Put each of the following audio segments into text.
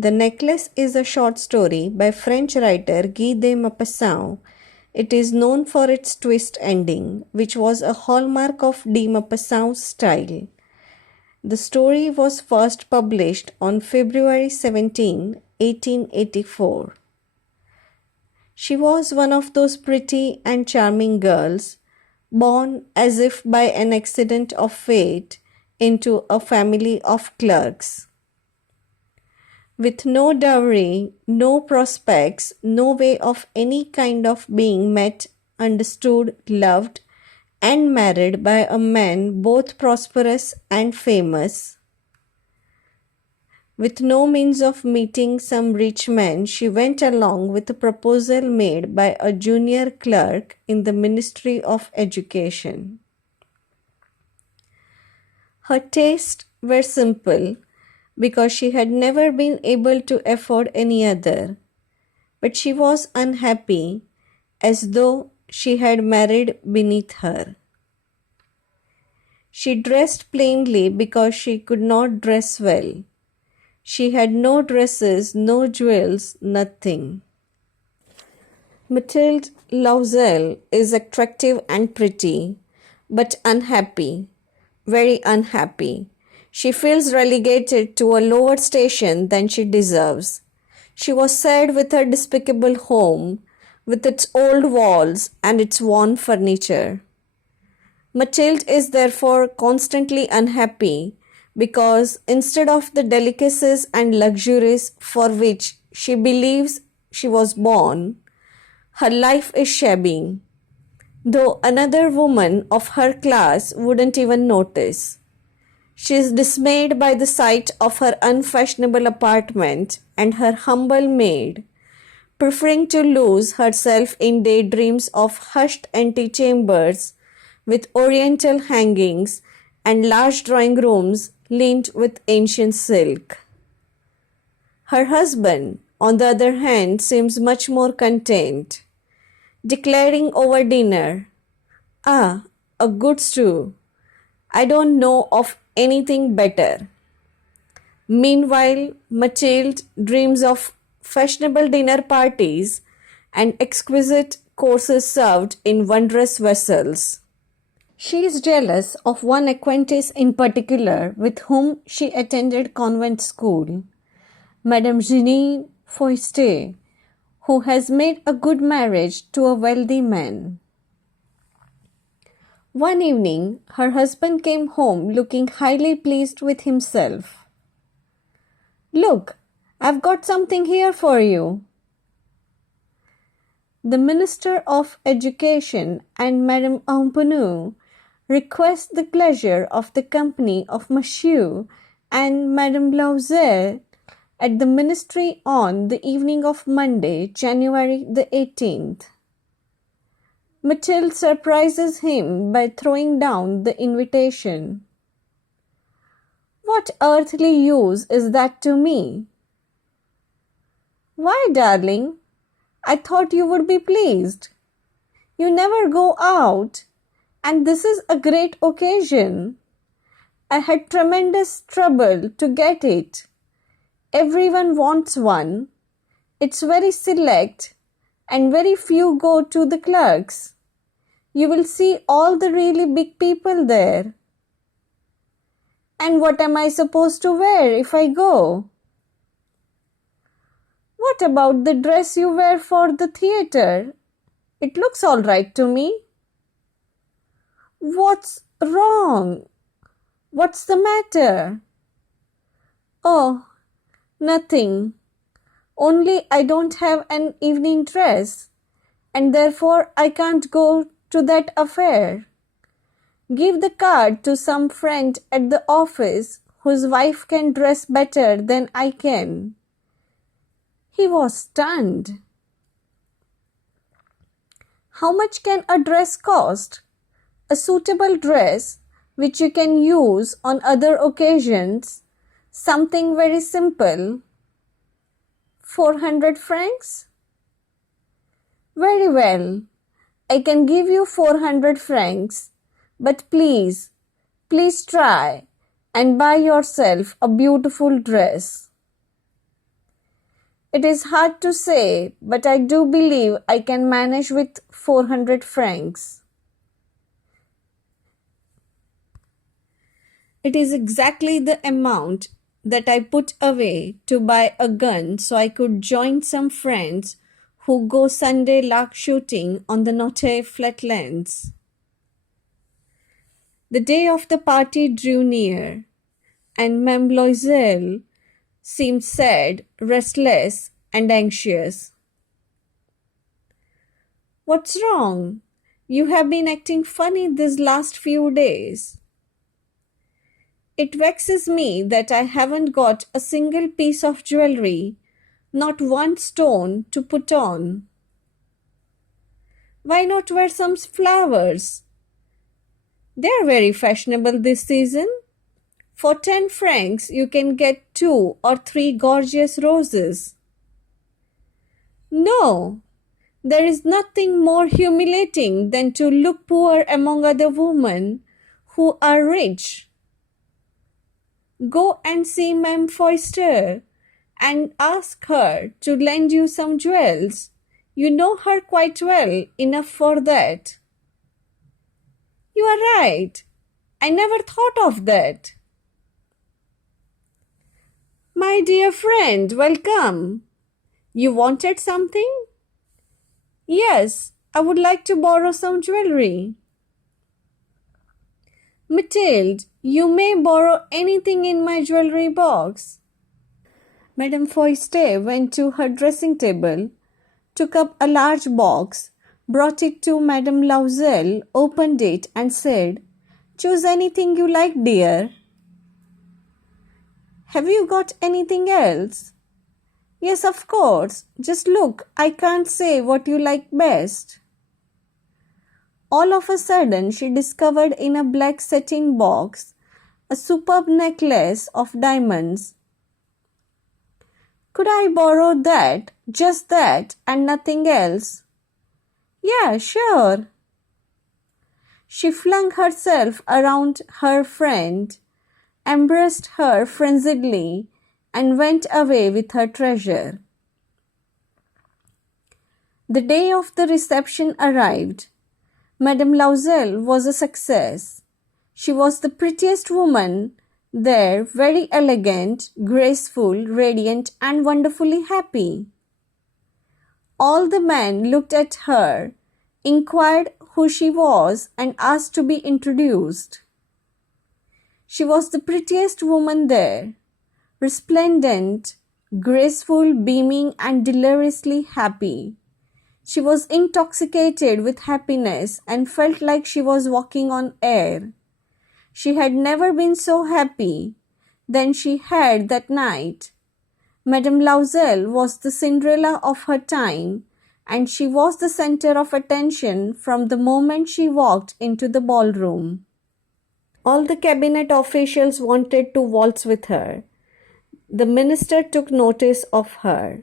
The Necklace is a short story by French writer Guy de Maupassant. It is known for its twist ending, which was a hallmark of de Maupassant's style. The story was first published on February 17, 1884. She was one of those pretty and charming girls, born as if by an accident of fate into a family of clerks. With no dowry, no prospects, no way of any kind of being met, understood, loved, and married by a man both prosperous and famous. With no means of meeting some rich man, she went along with a proposal made by a junior clerk in the Ministry of Education. Her tastes were simple, because she had never been able to afford any other, but she was unhappy, as though she had married beneath her. She dressed plainly because she could not dress well. She had no dresses, no jewels, nothing. Mathilde Loisel is attractive and pretty, but unhappy, very unhappy. She feels relegated to a lower station than she deserves. She was sad with her despicable home, with its old walls and its worn furniture. Mathilde is therefore constantly unhappy because instead of the delicacies and luxuries for which she believes she was born, her life is shabby, though another woman of her class wouldn't even notice. She is dismayed by the sight of her unfashionable apartment and her humble maid, preferring to lose herself in daydreams of hushed antechambers with oriental hangings and large drawing rooms lined with ancient silk. Her husband, on the other hand, seems much more content, declaring over dinner, "Ah, a good stew. I don't know of anything better." Meanwhile, Mathilde dreams of fashionable dinner parties and exquisite courses served in wondrous vessels. She is jealous of one acquaintance in particular with whom she attended convent school, Madame Jeanne Foistet, who has made a good marriage to a wealthy man. One evening, her husband came home looking highly pleased with himself. "Look, I've got something here for you." The Minister of Education and Madame Ampneau request the pleasure of the company of Monsieur and Madame Loisel at the Ministry on the evening of Monday, January the 18th. Mathilde surprises him by throwing down the invitation. "What earthly use is that to me?" "Why, darling, I thought you would be pleased. You never go out, and this is a great occasion. I had tremendous trouble to get it. Everyone wants one. It's very select, and very few go to the clerks. You will see all the really big people there." "And what am I supposed to wear if I go?" "What about the dress you wear for the theatre? It looks all right to me." "What's wrong? What's the matter?" "Oh, nothing. Only I don't have an evening dress, and therefore I can't go to that affair. Give the card to some friend at the office whose wife can dress better than I can." He was stunned. "How much can a dress cost? A suitable dress which you can use on other occasions, something very simple." 400 francs? "Very well, I can give you 400 francs, but please try and buy yourself a beautiful dress." It is hard to say, but I do believe I can manage with 400 francs. It is exactly the amount that I put away to buy a gun so I could join some friends who go Sunday lark shooting on the Notte flatlands. The day of the party drew near, and Mademoiselle seemed sad, restless, and anxious. "What's wrong? You have been acting funny these last few days." "It vexes me that I haven't got a single piece of jewelry, not one stone to put on." "Why not wear some flowers? They are very fashionable this season. For 10 francs you can get 2 or 3 gorgeous roses." "No, there is nothing more humiliating than to look poor among other women who are rich. Go and see Ma'am Foyster and ask her to lend you some jewels. You know her quite well enough for that." "You are right. I never thought of that." "My dear friend, welcome. You wanted something?" "Yes, I would like to borrow some jewelry." "Mathilde, you may borrow anything in my jewelry box." Madame Foyster went to her dressing table, took up a large box, brought it to Madame Loisel, opened it, and said, "Choose anything you like, dear." "Have you got anything else?" "Yes, of course. Just look, I can't say what you like best." All of a sudden, she discovered in a black satin box a superb necklace of diamonds. "Could I borrow that, just that, and nothing else?" "Yeah, sure." She flung herself around her friend, embraced her frenziedly, and went away with her treasure. The day of the reception arrived. Madame Loisel was a success. She was the prettiest woman there, very elegant, graceful, radiant, and wonderfully happy. All the men looked at her, inquired who she was, and asked to be introduced. She was the prettiest woman there, resplendent, graceful, beaming, and deliriously happy. She was intoxicated with happiness and felt like she was walking on air. She had never been so happy than she had that night. Madame Loisel was the Cinderella of her time, and she was the center of attention from the moment she walked into the ballroom. All the cabinet officials wanted to waltz with her. The minister took notice of her.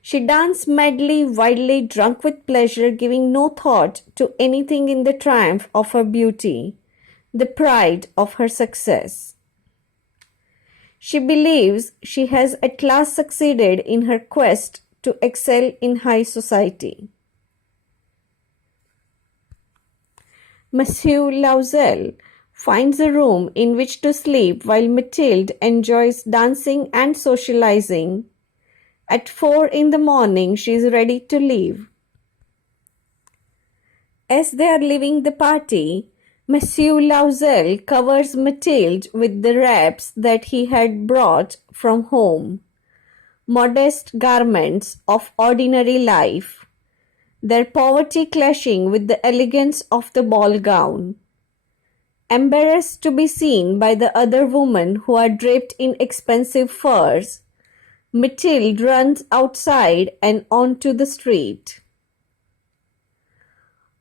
She danced madly, wildly, drunk with pleasure, giving no thought to anything in the triumph of her beauty, the pride of her success. She believes she has at last succeeded in her quest to excel in high society. Monsieur Loisel finds a room in which to sleep while Mathilde enjoys dancing and socializing. At 4 in the morning, she is ready to leave. As they are leaving the party, Monsieur Loisel covers Mathilde with the wraps that he had brought from home, modest garments of ordinary life, their poverty clashing with the elegance of the ball gown. Embarrassed to be seen by the other women who are draped in expensive furs, Mathilde runs outside and onto the street.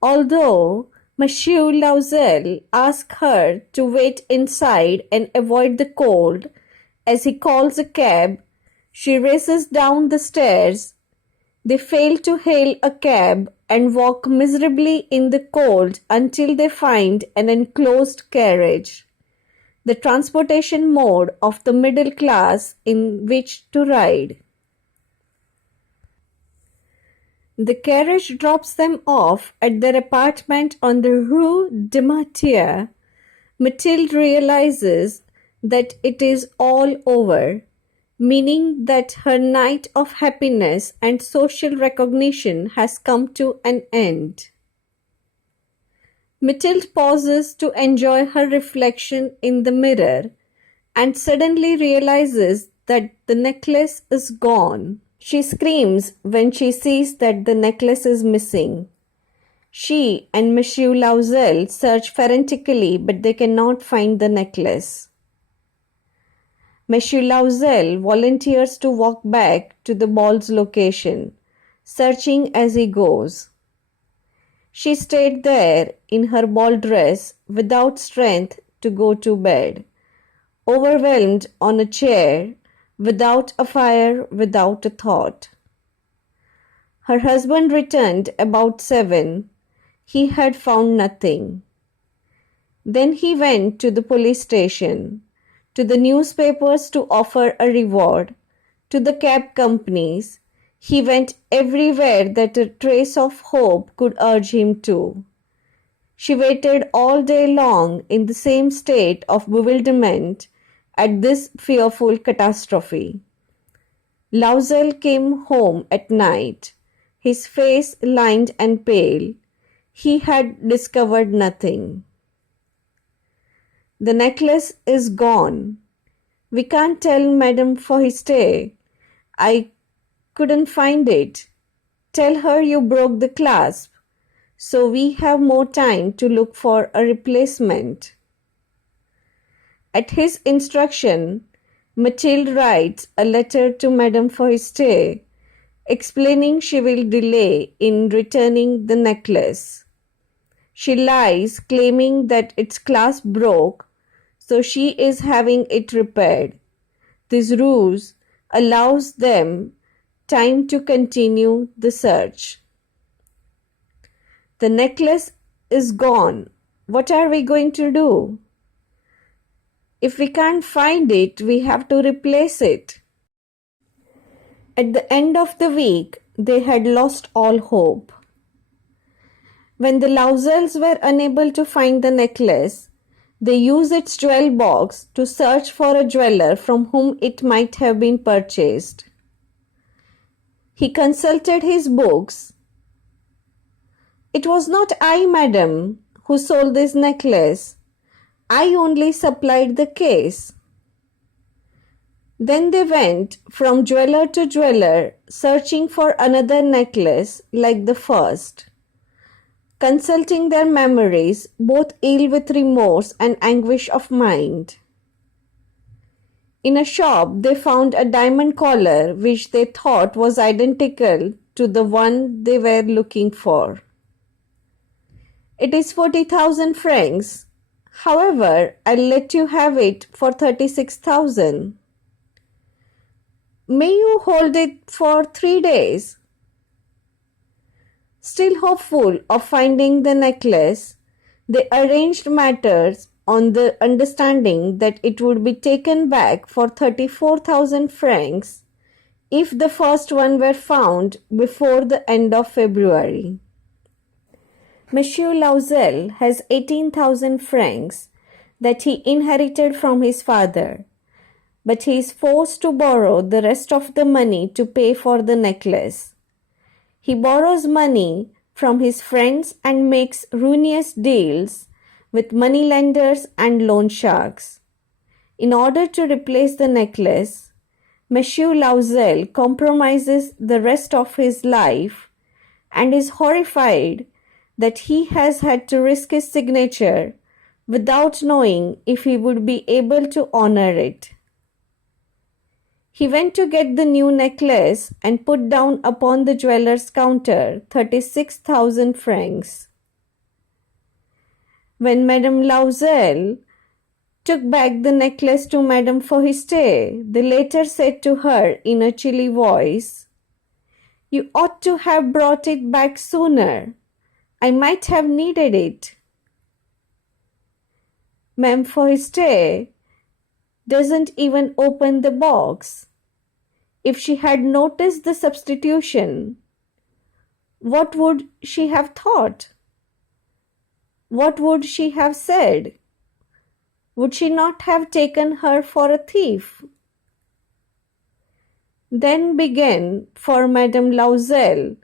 Although Monsieur Loisel asks her to wait inside and avoid the cold as he calls a cab, she races down the stairs. They fail to hail a cab and walk miserably in the cold until they find an enclosed carriage, the transportation mode of the middle class in which to ride. The carriage drops them off at their apartment on the Rue de Mathilde. Mathilde realizes that it is all over, meaning that her night of happiness and social recognition has come to an end. Mathilde pauses to enjoy her reflection in the mirror and suddenly realizes that the necklace is gone. She screams when she sees that the necklace is missing. She and Monsieur Lausel search frantically, but they cannot find the necklace. Monsieur Lausel volunteers to walk back to the ball's location, searching as he goes. She stayed there in her ball dress without strength to go to bed, overwhelmed on a chair, without a fire, without a thought. Her husband returned about 7. He had found nothing. Then he went to the police station, to the newspapers to offer a reward, to the cab companies. He went everywhere that a trace of hope could urge him to. She waited all day long in the same state of bewilderment at this fearful catastrophe. Lausel came home at night, his face lined and pale. He had discovered nothing. The necklace is gone. We can't tell Madame Forestier. I couldn't find it. Tell her you broke the clasp, so we have more time to look for a replacement. At his instruction, Mathilde writes a letter to Madame Forestier, explaining she will delay in returning the necklace. She lies, claiming that its clasp broke, so she is having it repaired. This ruse allows them time to continue the search. The necklace is gone. What are we going to do? If we can't find it, we have to replace it. At the end of the week, they had lost all hope. When the Lausels were unable to find the necklace, they used its jewel box to search for a jeweler from whom it might have been purchased. He consulted his books. It was not I, madam, who sold this necklace. I only supplied the case. Then they went from jeweler to jeweler, searching for another necklace like the first. Consulting their memories, both ill with remorse and anguish of mind. In a shop, they found a diamond collar which they thought was identical to the one they were looking for. It is 40,000 francs. However, I'll let you have it for 36,000. May you hold it for 3 days? Still hopeful of finding the necklace, they arranged matters on the understanding that it would be taken back for 34,000 francs if the first one were found before the end of February. Monsieur Lausel has 18,000 francs that he inherited from his father, but he is forced to borrow the rest of the money to pay for the necklace. He borrows money from his friends and makes ruinous deals with moneylenders and loan sharks. In order to replace the necklace, Monsieur Lausel compromises the rest of his life and is horrified that he has had to risk his signature without knowing if he would be able to honor it. He went to get the new necklace and put down upon the jeweller's counter 36,000 francs. When Madame Lausel took back the necklace to Madame Forestier, the latter said to her in a chilly voice, "You ought to have brought it back sooner. I might have needed it." Madame Forestier doesn't even open the box. If she had noticed the substitution, What would she have thought? What would she have said? Would she not have taken her for a thief? Then began for Madame Loisel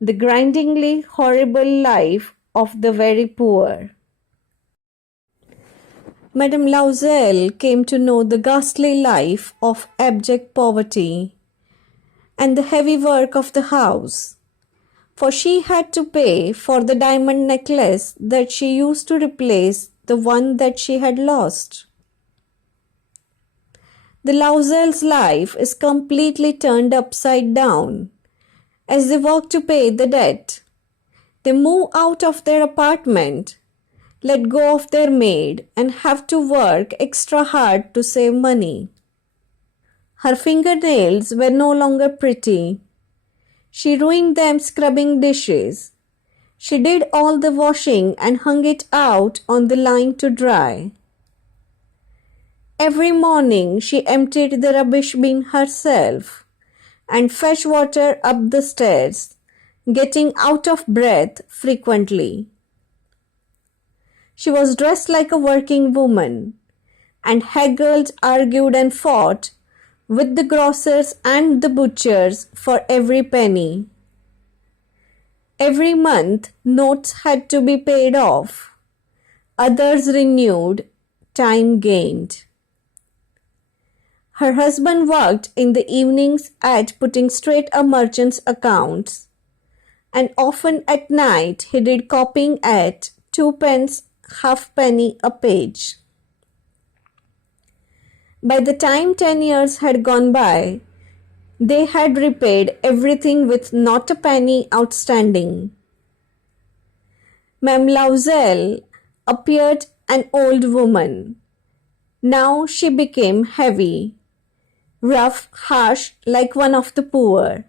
the grindingly horrible life of the very poor. Madame Loisel came to know the ghastly life of abject poverty and the heavy work of the house, for she had to pay for the diamond necklace that she used to replace the one that she had lost. The Loisel's life is completely turned upside down. As they work to pay the debt, they move out of their apartment, let go of their maid, and have to work extra hard to save money. Her fingernails were no longer pretty. She ruined them scrubbing dishes. She did all the washing and hung it out on the line to dry. Every morning she emptied the rubbish bin herself and fetched water up the stairs, getting out of breath frequently. She was dressed like a working woman and haggled, argued and fought with the grocers and the butchers for every penny. Every month notes had to be paid off, others renewed, time gained. Her husband worked in the evenings at putting straight a merchant's accounts, and often at night he did copying at 2 pence halfpenny a page. By the time 10 years had gone by, they had repaid everything with not a penny outstanding. Ma'am Loisel appeared an old woman. Now she became heavy, rough, harsh like one of the poor,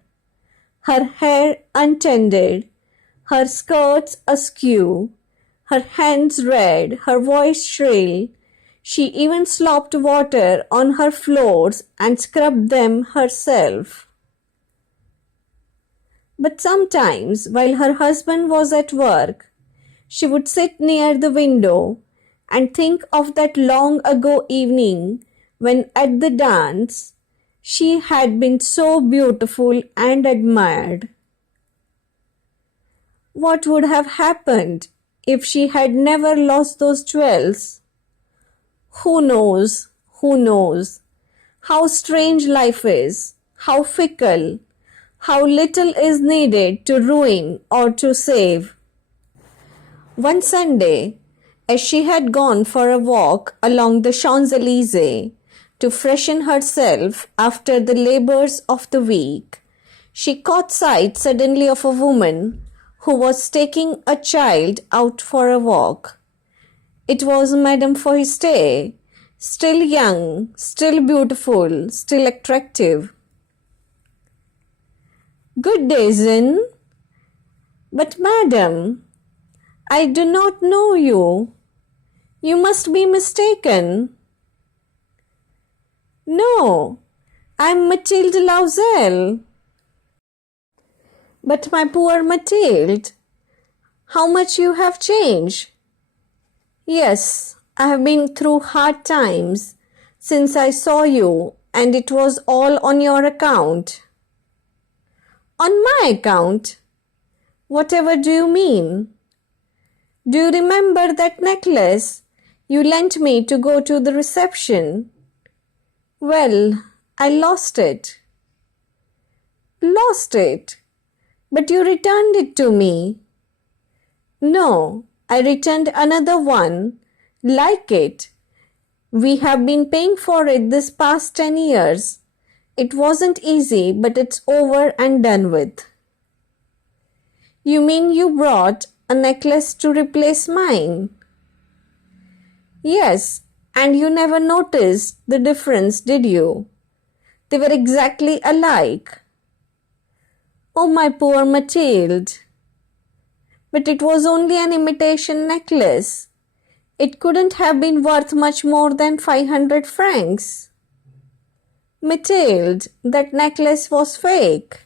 her hair untended, her skirts askew, her hands red, her voice shrill. She even slopped water on her floors and scrubbed them herself. But sometimes, while her husband was at work, she would sit near the window and think of that long ago evening when at the dance she had been so beautiful and admired. What would have happened if she had never lost those jewels? Who knows? Who knows? How strange life is, how fickle, how little is needed to ruin or to save. One Sunday, as she had gone for a walk along the Champs-Élysées to freshen herself after the labors of the week, she caught sight suddenly of a woman who was taking a child out for a walk. It was Madame Forestier, still young, still beautiful, still attractive. "Good day, Zin. But madam, I do not know you. You must be mistaken." "No, I am Mathilde Loisel." "But my poor Mathilde, how much you have changed." "Yes, I have been through hard times since I saw you, and it was all on your account." "On my account? Whatever do you mean? Do you remember that necklace you lent me to go to the reception? Well, I lost it." "Lost it? But you returned it to me." "No, I returned another one like it. We have been paying for it this past 10 years. It wasn't easy, but it's over and done with." "You mean you brought a necklace to replace mine?" "Yes, and you never noticed the difference, did you? They were exactly alike." "Oh, my poor Mathilde. But it was only an imitation necklace. It couldn't have been worth much more than 500 francs. "Mathilde, that necklace was fake."